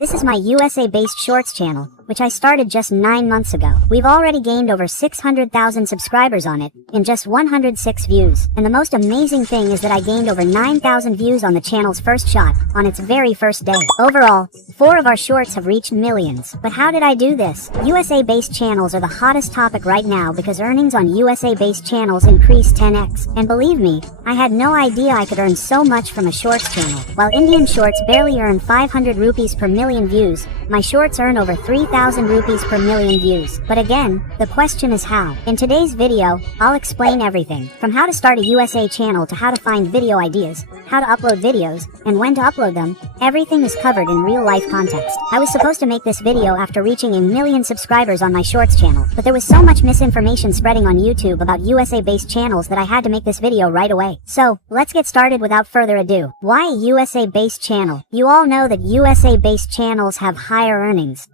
This is my USA-based shorts channel, which I started just 9 months ago. We've already gained over 600,000 subscribers on it, in just 106 views. And the most amazing thing is that I gained over 9,000 views on the channel's first shot, on its very first day. Overall, 4 of our shorts have reached millions. But how did I do this? USA-based channels are the hottest topic right now because earnings on USA-based channels increased 10x. And believe me, I had no idea I could earn so much from a shorts channel. While Indian shorts barely earn 500 rupees per million views, my shorts earn over 3,000 rupees per million views. But again, the question is how. In today's video, I'll explain everything, from how to start a USA channel to how to find video ideas, how to upload videos, and when to upload them. Everything is covered in real-life context. I was supposed to make this video after reaching 1 million subscribers on my shorts channel, but there was so much misinformation spreading on YouTube about USA-based channels that I had to make this video right away. So, let's get started without further ado. Why a USA-based channel? You all know that USA-based channels have higher earnings.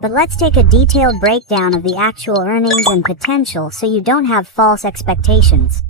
But let's take a detailed breakdown of the actual earnings and potential so you don't have false expectations.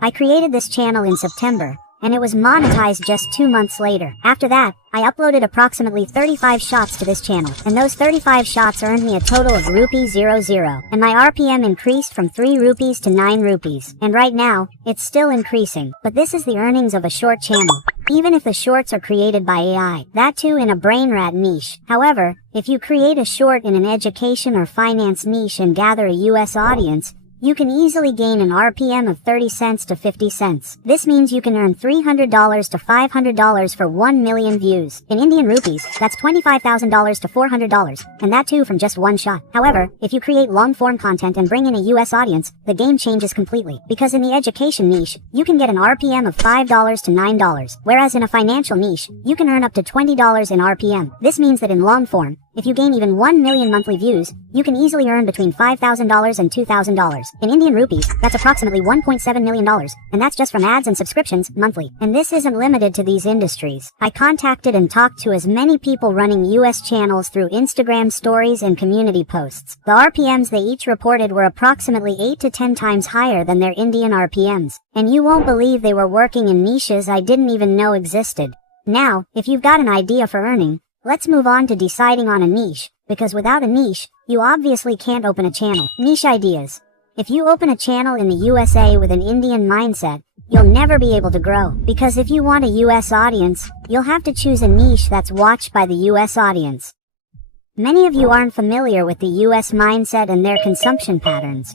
I created this channel in September, and it was monetized just 2 months later. After that, I uploaded approximately 35 shots to this channel, and those 35 shots earned me a total of Rupee 00, and my RPM increased from 3 rupees to 9 rupees. And right now, it's still increasing. But this is the earnings of a short channel, even if the shorts are created by AI, that too in a brain rat niche. However, if you create a short in an education or finance niche and gather a US audience, you can easily gain an RPM of 30 cents to 50 cents. This means you can earn $300 to $500 for 1 million views. In Indian rupees, that's $25,000 to $400, and that too from just one shot. However, if you create long-form content and bring in a US audience, the game changes completely. Because in the education niche, you can get an RPM of $5 to $9, whereas in a financial niche, you can earn up to $20 in RPM. This means that in long form, if you gain even 1 million monthly views, you can easily earn between $5,000 and $2,000. In Indian rupees, that's approximately $1.7 million, and that's just from ads and subscriptions monthly. And this isn't limited to these industries. I contacted and talked to as many people running US channels through Instagram stories and community posts. The RPMs they each reported were approximately 8 to 10 times higher than their Indian RPMs. And you won't believe they were working in niches I didn't even know existed. Now, if you've got an idea for earning, let's move on to deciding on a niche, because without a niche, you obviously can't open a channel. Niche ideas. If you open a channel in the USA with an Indian mindset, you'll never be able to grow. Because if you want a US audience, you'll have to choose a niche that's watched by the US audience. Many of you aren't familiar with the US mindset and their consumption patterns.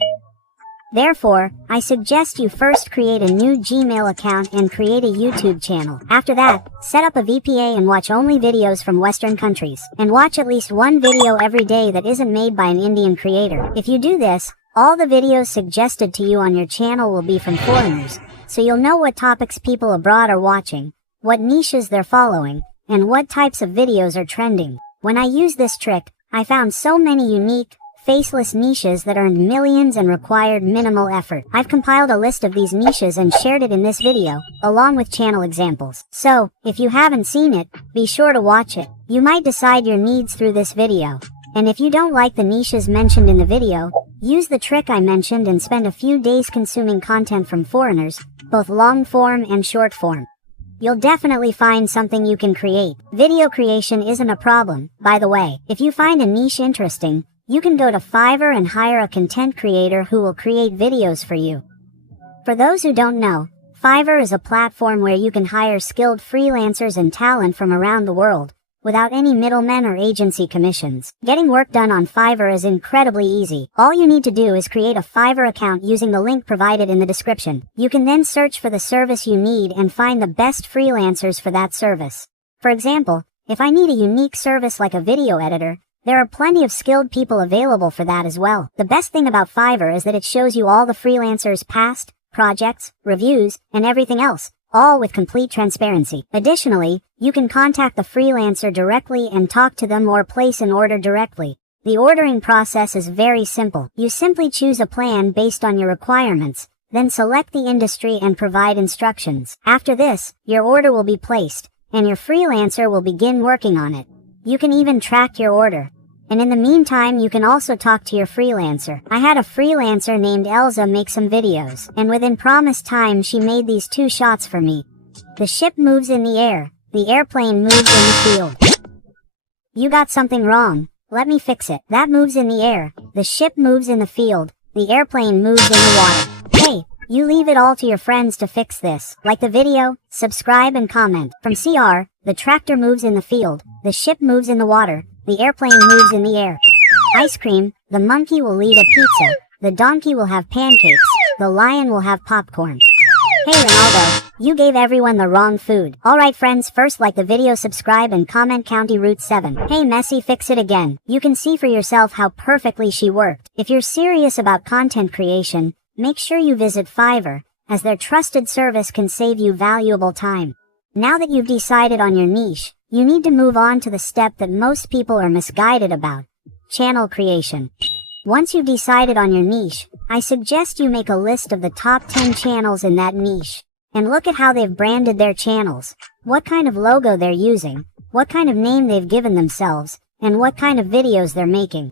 Therefore, I suggest you first create a new Gmail account and create a YouTube channel. After that, set up a VPN and watch only videos from Western countries. And watch at least one video every day that isn't made by an Indian creator. If you do this, all the videos suggested to you on your channel will be from foreigners, so you'll know what topics people abroad are watching, what niches they're following, and what types of videos are trending. When I used this trick, I found so many unique, faceless niches that earned millions and required minimal effort. I've compiled a list of these niches and shared it in this video, along with channel examples. So, if you haven't seen it, be sure to watch it. You might decide your needs through this video. And if you don't like the niches mentioned in the video, use the trick I mentioned and spend a few days consuming content from foreigners, both long form and short form. You'll definitely find something you can create. Video creation isn't a problem, by the way. If you find a niche interesting, you can go to Fiverr and hire a content creator who will create videos for you. For those who don't know, Fiverr is a platform where you can hire skilled freelancers and talent from around the world, without any middlemen or agency commissions. Getting work done on Fiverr is incredibly easy. All you need to do is create a Fiverr account using the link provided in the description. You can then search for the service you need and find the best freelancers for that service. For example, if I need a unique service like a video editor, there are plenty of skilled people available for that as well. The best thing about Fiverr is that it shows you all the freelancers' past, projects, reviews, and everything else, all with complete transparency. Additionally, you can contact the freelancer directly and talk to them or place an order directly. The ordering process is very simple. You simply choose a plan based on your requirements, then select the industry and provide instructions. After this, your order will be placed, and your freelancer will begin working on it. You can even track your order. And in the meantime, you can also talk to your freelancer. I had a freelancer named Elsa make some videos, and within promised time she made these 2 shots for me. The ship moves in the air, the airplane moves in the field. You got something wrong. Let me fix it. That moves in the air. The ship moves in the field. The airplane moves in the water. Hey, you leave it all to your friends to fix this. Like the video, subscribe and comment. From CR, the tractor moves in the field. The ship moves in the water. The airplane moves in the air. Ice cream, the monkey will eat a pizza. The donkey will have pancakes. The lion will have popcorn. Hey Ronaldo, you gave everyone the wrong food. Alright friends, first like the video, subscribe and comment County Route 7. Hey Messi, fix it again. You can see for yourself how perfectly she worked. If you're serious about content creation, make sure you visit Fiverr, as their trusted service can save you valuable time. Now that you've decided on your niche, you need to move on to the step that most people are misguided about: channel creation. Once you've decided on your niche, I suggest you make a list of the top 10 channels in that niche, and look at how they've branded their channels, what kind of logo they're using, what kind of name they've given themselves, and what kind of videos they're making.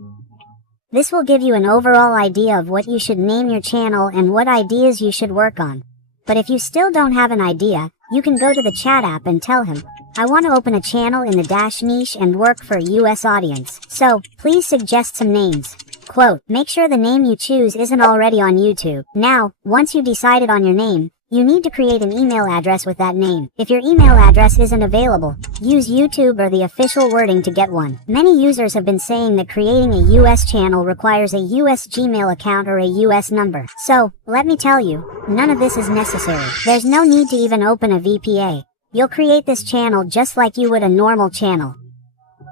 This will give you an overall idea of what you should name your channel and what ideas you should work on. But if you still don't have an idea, you can go to the chat app and tell him, I want to open a channel in the dash niche and work for a US audience, so please suggest some names. Quote, make sure the name you choose isn't already on YouTube. Now, once you've decided on your name, you need to create an email address with that name. If your email address isn't available, use YouTube or the official wording to get one. Many users have been saying that creating a US channel requires a US Gmail account or a US number. So, let me tell you, none of this is necessary. There's no need to even open a VPA. You'll create this channel just like you would a normal channel.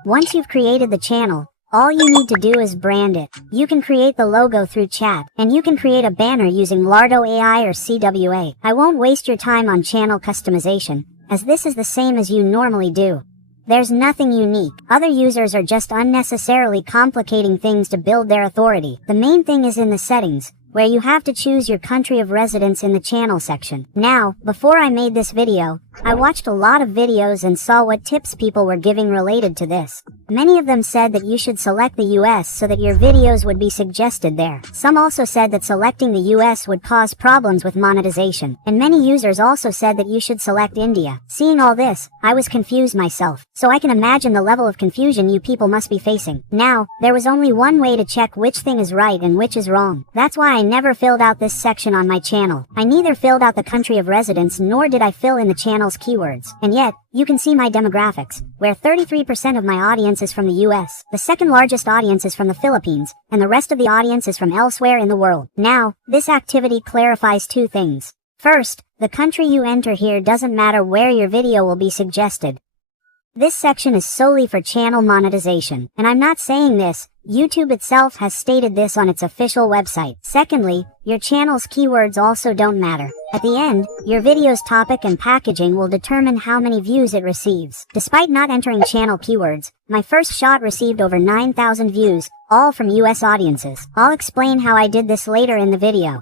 Once you've created the channel, all you need to do is brand it. You can create the logo through chat, and you can create a banner using Lardo AI or CWA. I won't waste your time on channel customization, as this is the same as you normally do. There's nothing unique. Other users are just unnecessarily complicating things to build their authority. The main thing is in the settings, where you have to choose your country of residence in the channel section. Now, before I made this video, I watched a lot of videos and saw what tips people were giving related to this. Many of them said that you should select the US so that your videos would be suggested there. Some also said that selecting the US would cause problems with monetization. And many users also said that you should select India. Seeing all this, I was confused myself. So I can imagine the level of confusion you people must be facing. Now, there was only one way to check which thing is right and which is wrong. That's why I never filled out this section on my channel. I neither filled out the country of residence nor did I fill in the channel's keywords. And yet, you can see my demographics, where 33% of my audience is from the US, the second largest audience is from the Philippines, and the rest of the audience is from elsewhere in the world. Now, this activity clarifies two things. First, the country you enter here doesn't matter where your video will be suggested. This section is solely for channel monetization, and I'm not saying this, YouTube itself has stated this on its official website. Secondly, your channel's keywords also don't matter. At the end, your video's topic and packaging will determine how many views it receives. Despite not entering channel keywords, my first shot received over 9,000 views, all from US audiences. I'll explain how I did this later in the video.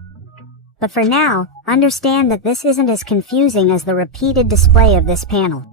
But for now, understand that this isn't as confusing as the repeated display of this panel.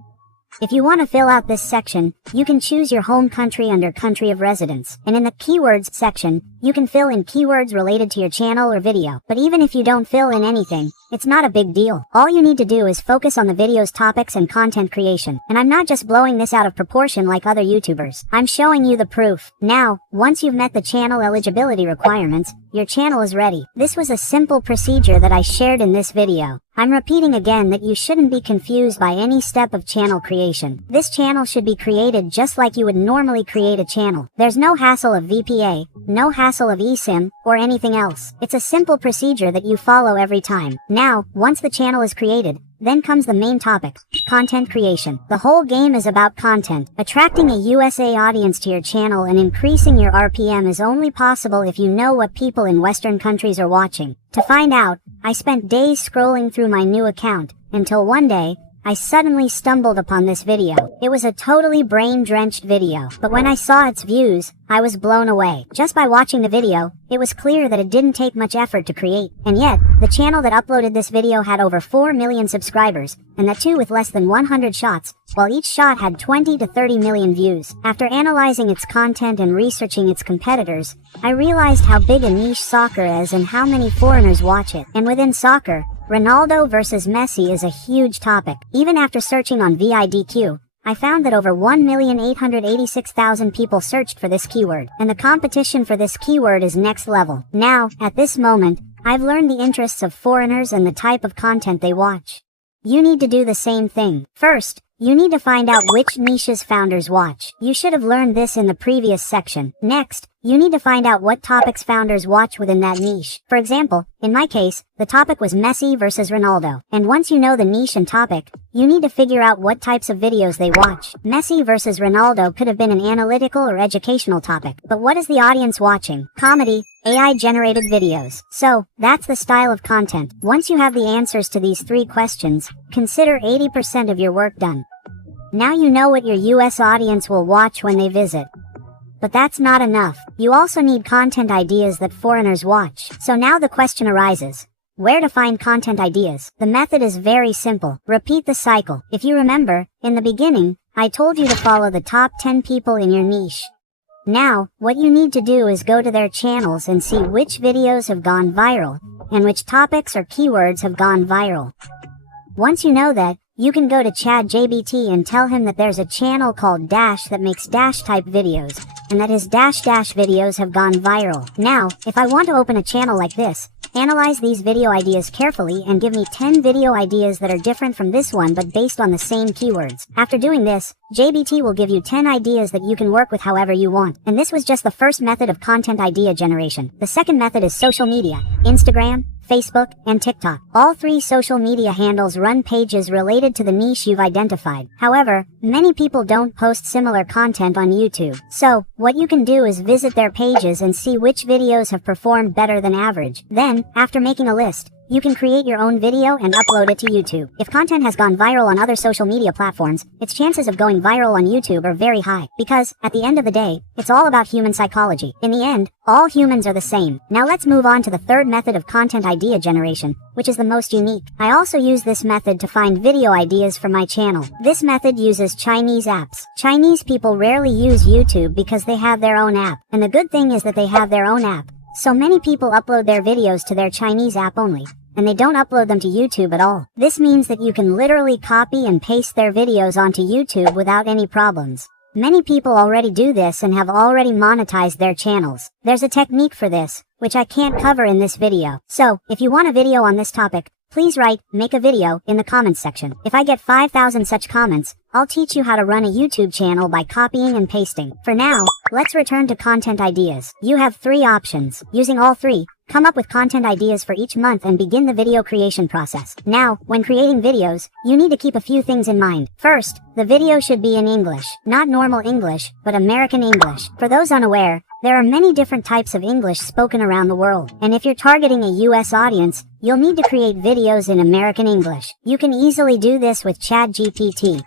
If you want to fill out this section, you can choose your home country under country of residence, and in the keywords section, you can fill in keywords related to your channel or video. But even if you don't fill in anything, it's not a big deal. All you need to do is focus on the video's topics and content creation. And I'm not just blowing this out of proportion like other YouTubers. I'm showing you the proof. Now, once you've met the channel eligibility requirements, your channel is ready. This was a simple procedure that I shared in this video. I'm repeating again that you shouldn't be confused by any step of channel creation. This channel should be created just like you would normally create a channel. There's no hassle of VPA, no hassle of eSIM, or anything else. It's a simple procedure that you follow every time. Now, once the channel is created, then comes the main topic, content creation. The whole game is about content. Attracting a USA audience to your channel and increasing your RPM is only possible if you know what people in Western countries are watching. To find out, I spent days scrolling through my new account, until one day, I suddenly stumbled upon this video. It was a totally brain-drenched video, but when I saw its views, I was blown away. Just by watching the video, it was clear that it didn't take much effort to create. And yet, the channel that uploaded this video had over 4 million subscribers, and that too with less than 100 shots, while each shot had 20 to 30 million views. After analyzing its content and researching its competitors, I realized how big a niche soccer is and how many foreigners watch it. And within soccer, Ronaldo versus Messi is a huge topic. Even after searching on VIDQ, I found that over 1,886,000 people searched for this keyword, and the competition for this keyword is next level. Now, at this moment, I've learned the interests of foreigners and the type of content they watch. You need to do the same thing. First, you need to find out which niches founders watch. You should have learned this in the previous section. Next, you need to find out what topics founders watch within that niche. For example, in my case, the topic was Messi versus Ronaldo. And once you know the niche and topic, you need to figure out what types of videos they watch. Messi versus Ronaldo could have been an analytical or educational topic. But what is the audience watching? Comedy, AI-generated videos. So, that's the style of content. Once you have the answers to these 3 questions, consider 80% of your work done. Now you know what your US audience will watch when they visit. But that's not enough. You also need content ideas that foreigners watch. So now the question arises. Where to find content ideas? The method is very simple. Repeat the cycle. If you remember, in the beginning, I told you to follow the top 10 people in your niche. Now, what you need to do is go to their channels and see which videos have gone viral, and which topics or keywords have gone viral. Once you know that, you can go to ChatGPT and tell him that there's a channel called Dash that makes Dash type videos, and that his Dash videos have gone viral. Now, if I want to open a channel like this, analyze these video ideas carefully and give me 10 video ideas that are different from this one but based on the same keywords. After doing this, JBT will give you 10 ideas that you can work with however you want. And this was just the first method of content idea generation. The second method is social media, Instagram, Facebook, and TikTok. All 3 social media handles run pages related to the niche you've identified. However, many people don't post similar content on YouTube. So, what you can do is visit their pages and see which videos have performed better than average. Then, after making a list, you can create your own video and upload it to YouTube. If content has gone viral on other social media platforms, its chances of going viral on YouTube are very high. Because, at the end of the day, it's all about human psychology. In the end, all humans are the same. Now let's move on to the third method of content idea generation, which is the most unique. I also use this method to find video ideas for my channel. This method uses Chinese apps. Chinese people rarely use YouTube because they have their own app. And the good thing is that they have their own app. So many people upload their videos to their Chinese app only, and they don't upload them to YouTube at all. This means that you can literally copy and paste their videos onto YouTube without any problems. Many people already do this and have already monetized their channels. There's a technique for this, which I can't cover in this video. So, if you want a video on this topic, please write, "Make a video," in the comments section. If I get 5,000 such comments, I'll teach you how to run a YouTube channel by copying and pasting. For now, let's return to content ideas. You have 3 options. Using all 3, come up with content ideas for each month and begin the video creation process. Now, when creating videos, you need to keep a few things in mind. First, the video should be in English. Not normal English, but American English. For those unaware, there are many different types of English spoken around the world. And if you're targeting a US audience, you'll need to create videos in American English. You can easily do this with ChatGPT.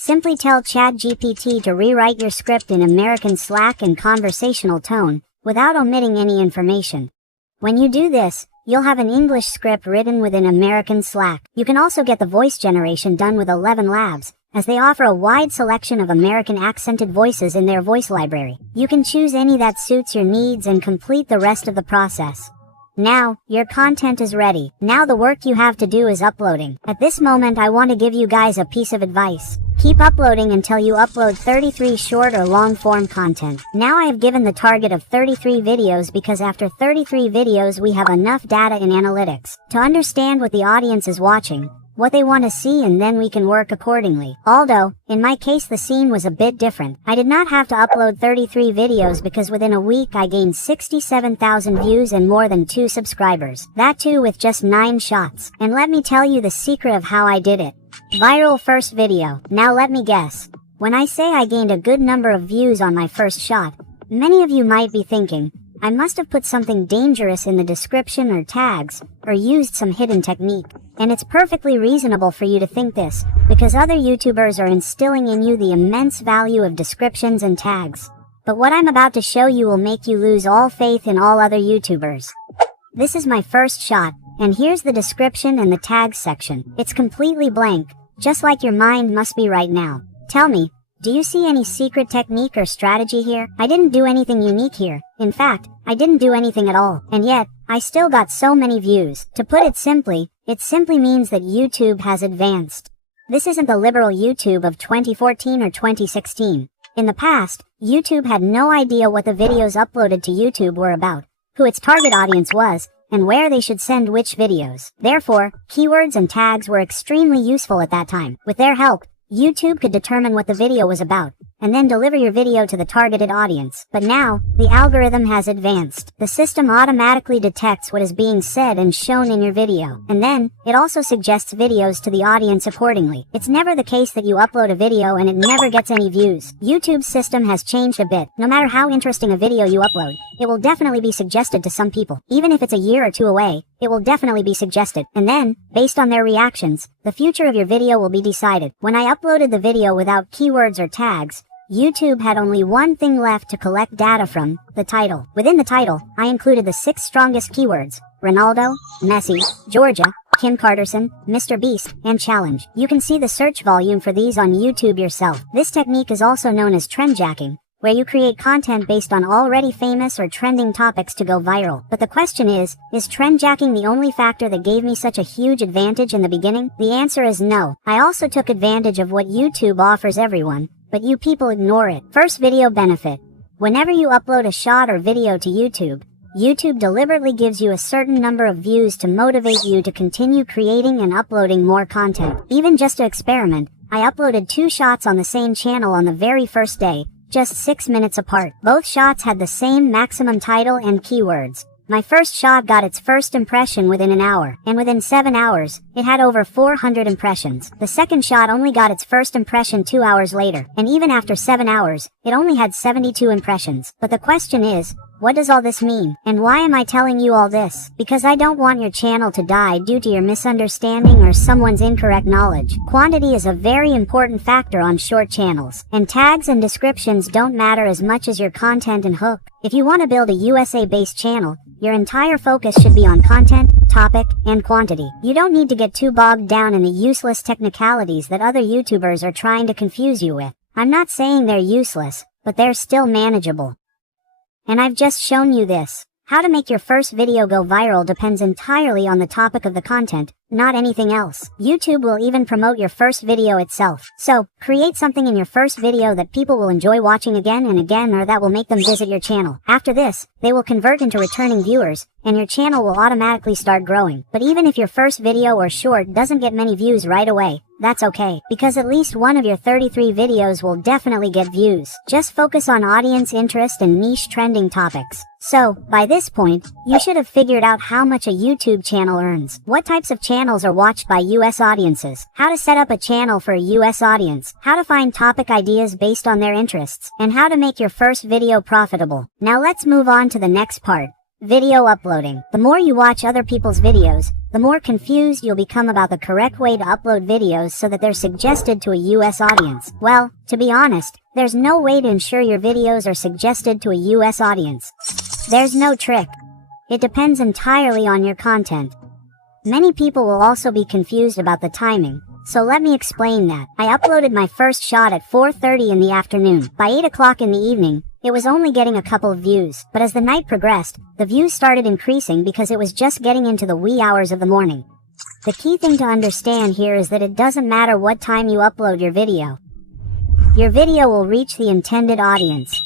Simply tell ChatGPT to rewrite your script in American Slack and conversational tone, without omitting any information. When you do this, you'll have an English script written within American Slack. You can also get the voice generation done with 11 Labs, as they offer a wide selection of American accented voices in their voice library. You can choose any that suits your needs and complete the rest of the process. Now, your content is ready. Now the work you have to do is uploading. At this moment, I want to give you guys a piece of advice. Keep uploading until you upload 33 short or long form content. Now I have given the target of 33 videos because after 33 videos we have enough data in analytics to understand what the audience is watching, what they want to see, and then we can work accordingly. Although, in my case the scene was a bit different. I did not have to upload 33 videos because within a week I gained 67,000 views and more than 2 subscribers. That too with just 9 shots. And let me tell you the secret of how I did it. Viral first video. Now let me guess. When I say I gained a good number of views on my first shot, many of you might be thinking, I must have put something dangerous in the description or tags, or used some hidden technique. And it's perfectly reasonable for you to think this, because other YouTubers are instilling in you the immense value of descriptions and tags. But what I'm about to show you will make you lose all faith in all other YouTubers. This is my first shot, and here's the description and the tags section. It's completely blank, just like your mind must be right now. Tell me, do you see any secret technique or strategy here? I didn't do anything unique here. In fact, I didn't do anything at all. And yet, I still got so many views. To put it simply means that YouTube has advanced. This isn't the liberal YouTube of 2014 or 2016. In the past, YouTube had no idea what the videos uploaded to YouTube were about, who its target audience was, and where they should send which videos. Therefore, keywords and tags were extremely useful at that time. With their help, YouTube could determine what the video was about, and then deliver your video to the targeted audience. But now, the algorithm has advanced. The system automatically detects what is being said and shown in your video, and then, it also suggests videos to the audience accordingly. It's never the case that you upload a video and it never gets any views. YouTube's system has changed a bit. No matter how interesting a video you upload, it will definitely be suggested to some people. Even if it's a year or two away, it will definitely be suggested. And then, based on their reactions, the future of your video will be decided. When I uploaded the video without keywords or tags, YouTube had only one thing left to collect data from: the title. Within the title, I included the 6 strongest keywords: Ronaldo, Messi, Georgia, Kim Kardashian, Mr. Beast, and challenge. You can see the search volume for these on YouTube yourself. This technique is also known as trendjacking, where you create content based on already famous or trending topics to go viral. But the question is trendjacking the only factor that gave me such a huge advantage in the beginning? The answer is no. I also took advantage of what YouTube offers everyone, but you people ignore it. First, video benefit. Whenever you upload a shot or video to YouTube, YouTube deliberately gives you a certain number of views to motivate you to continue creating and uploading more content. Even just to experiment, I uploaded 2 shots on the same channel on the very first day, just 6 minutes apart. Both shots had the same maximum title and keywords. My first shot got its first impression within an hour, and within 7 hours, it had over 400 impressions. The second shot only got its first impression 2 hours later, and even after 7 hours, it only had 72 impressions. But the question is, what does all this mean? And why am I telling you all this? Because I don't want your channel to die due to your misunderstanding or someone's incorrect knowledge. Quantity is a very important factor on short channels, and tags and descriptions don't matter as much as your content and hook. If you want to build a USA-based channel, your entire focus should be on content, topic, and quantity. You don't need to get too bogged down in the useless technicalities that other YouTubers are trying to confuse you with. I'm not saying they're useless, but they're still manageable. And I've just shown you this. How to make your first video go viral depends entirely on the topic of the content, not anything else. YouTube will even promote your first video itself. So, create something in your first video that people will enjoy watching again and again, or that will make them visit your channel. After this, they will convert into returning viewers, and your channel will automatically start growing. But even if your first video or short doesn't get many views right away, that's okay, because at least one of your 33 videos will definitely get views. Just focus on audience interest and niche trending topics. So, by this point, you should have figured out how much a YouTube channel earns, what types of channels are watched by US audiences, how to set up a channel for a US audience, how to find topic ideas based on their interests, and how to make your first video profitable. Now let's move on to the next part. Video uploading. The more you watch other people's videos, the more confused you'll become about the correct way to upload videos so that they're suggested to a US audience. Well, to be honest, there's no way to ensure your videos are suggested to a US audience. There's no trick. It depends entirely on your content. Many people will also be confused about the timing, so let me explain that. I uploaded my first shot at 4:30 in the afternoon. By 8 o'clock in the evening, it was only getting a couple of views, but as the night progressed, the views started increasing because it was just getting into the wee hours of the morning. The key thing to understand here is that it doesn't matter what time you upload your video. Your video will reach the intended audience.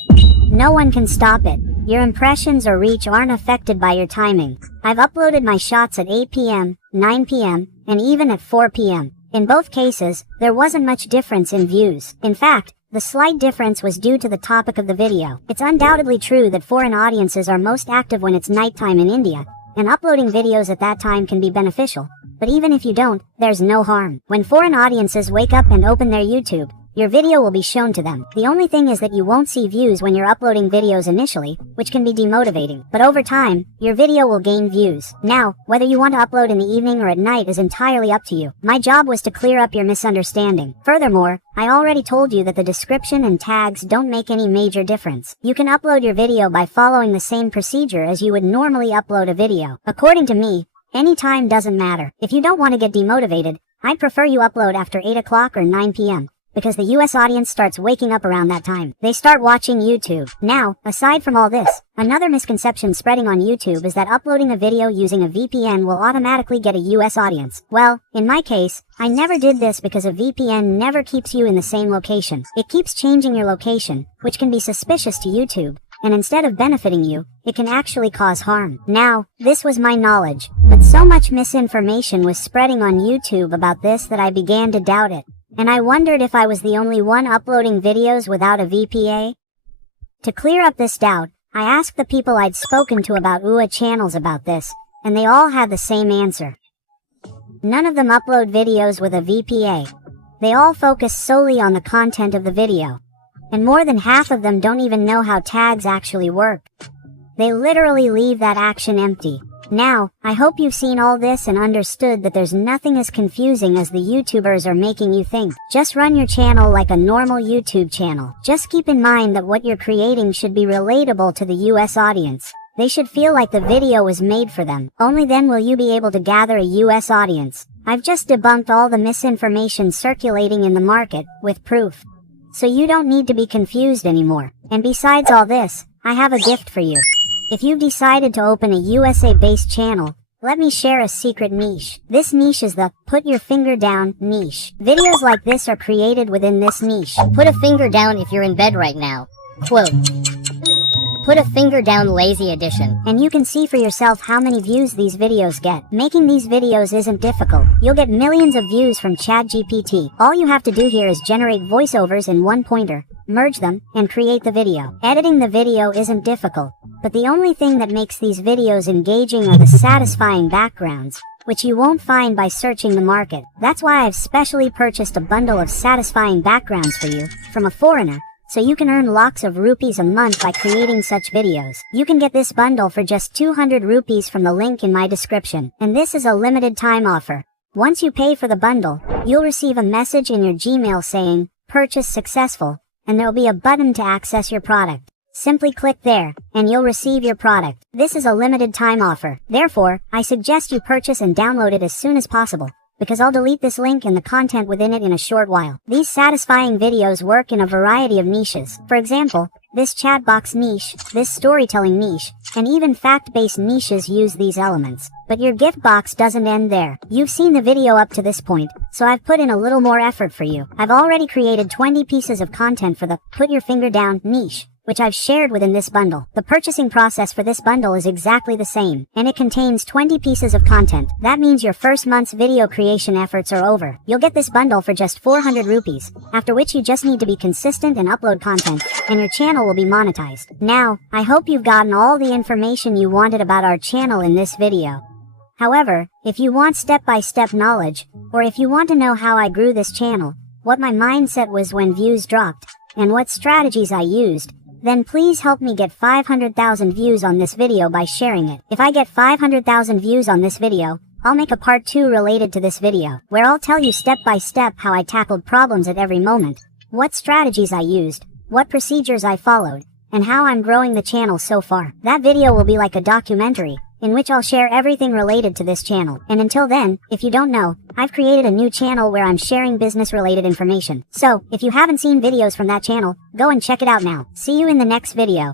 No one can stop it. Your impressions or reach aren't affected by your timing. I've uploaded my shots at 8 p.m., 9 p.m., and even at 4 p.m. In both cases, there wasn't much difference in views. In fact, the slight difference was due to the topic of the video. It's undoubtedly true that foreign audiences are most active when it's nighttime in India, and uploading videos at that time can be beneficial. But even if you don't, there's no harm. When foreign audiences wake up and open their YouTube, your video will be shown to them. The only thing is that you won't see views when you're uploading videos initially, which can be demotivating. But over time, your video will gain views. Now, whether you want to upload in the evening or at night is entirely up to you. My job was to clear up your misunderstanding. Furthermore, I already told you that the description and tags don't make any major difference. You can upload your video by following the same procedure as you would normally upload a video. According to me, any time doesn't matter. If you don't want to get demotivated, I'd prefer you upload after 8 o'clock or 9 p.m. because the US audience starts waking up around that time. They start watching YouTube. Now, aside from all this, another misconception spreading on YouTube is that uploading a video using a VPN will automatically get a US audience. Well, in my case, I never did this because a VPN never keeps you in the same location. It keeps changing your location, which can be suspicious to YouTube. And instead of benefiting you, it can actually cause harm. Now, this was my knowledge, but so much misinformation was spreading on YouTube about this that I began to doubt it. And I wondered if I was the only one uploading videos without a VPN. To clear up this doubt, I asked the people I'd spoken to about UA channels about this, and they all had the same answer. None of them upload videos with a VPN. They all focus solely on the content of the video. And more than half of them don't even know how tags actually work. They literally leave that action empty. Now, I hope you've seen all this and understood that there's nothing as confusing as the YouTubers are making you think. Just run your channel like a normal YouTube channel. Just keep in mind that what you're creating should be relatable to the US audience. They should feel like the video was made for them. Only then will you be able to gather a US audience. I've just debunked all the misinformation circulating in the market, with proof. So you don't need to be confused anymore. And besides all this, I have a gift for you. If you've decided to open a USA-based channel, let me share a secret niche. This niche is the Put Your Finger Down niche. Videos like this are created within this niche. Put a finger down if you're in bed right now. Quote. Put a finger down lazy edition. And you can see for yourself how many views these videos get. Making these videos isn't difficult. You'll get millions of views from ChatGPT. All you have to do here is generate voiceovers in one pointer, merge them, and create the video. Editing the video isn't difficult, but the only thing that makes these videos engaging are the satisfying backgrounds, which you won't find by searching the market. That's why I've specially purchased a bundle of satisfying backgrounds for you, from a foreigner, so you can earn lakhs of rupees a month by creating such videos. You can get this bundle for just 200 rupees from the link in my description. And this is a limited time offer. Once you pay for the bundle, you'll receive a message in your Gmail saying, "Purchase successful," and there'll be a button to access your product. Simply click there, and you'll receive your product. This is a limited time offer. Therefore, I suggest you purchase and download it as soon as possible, because I'll delete this link and the content within it in a short while. These satisfying videos work in a variety of niches. For example, this chat box niche, this storytelling niche, and even fact-based niches use these elements. But your gift box doesn't end there. You've seen the video up to this point, so I've put in a little more effort for you. I've already created 20 pieces of content for the Put Your Finger Down niche, which I've shared within this bundle. The purchasing process for this bundle is exactly the same, and it contains 20 pieces of content. That means your first month's video creation efforts are over. You'll get this bundle for just 400 rupees, after which you just need to be consistent and upload content, and your channel will be monetized. Now, I hope you've gotten all the information you wanted about our channel in this video. However, if you want step-by-step knowledge, or if you want to know how I grew this channel, what my mindset was when views dropped, and what strategies I used, then please help me get 500,000 views on this video by sharing it. If I get 500,000 views on this video, I'll make a part 2 related to this video, where I'll tell you step by step how I tackled problems at every moment, what strategies I used, what procedures I followed, and how I'm growing the channel so far. That video will be like a documentary, in which I'll share everything related to this channel. And until then, if you don't know, I've created a new channel where I'm sharing business-related information. So, if you haven't seen videos from that channel, go and check it out now. See you in the next video.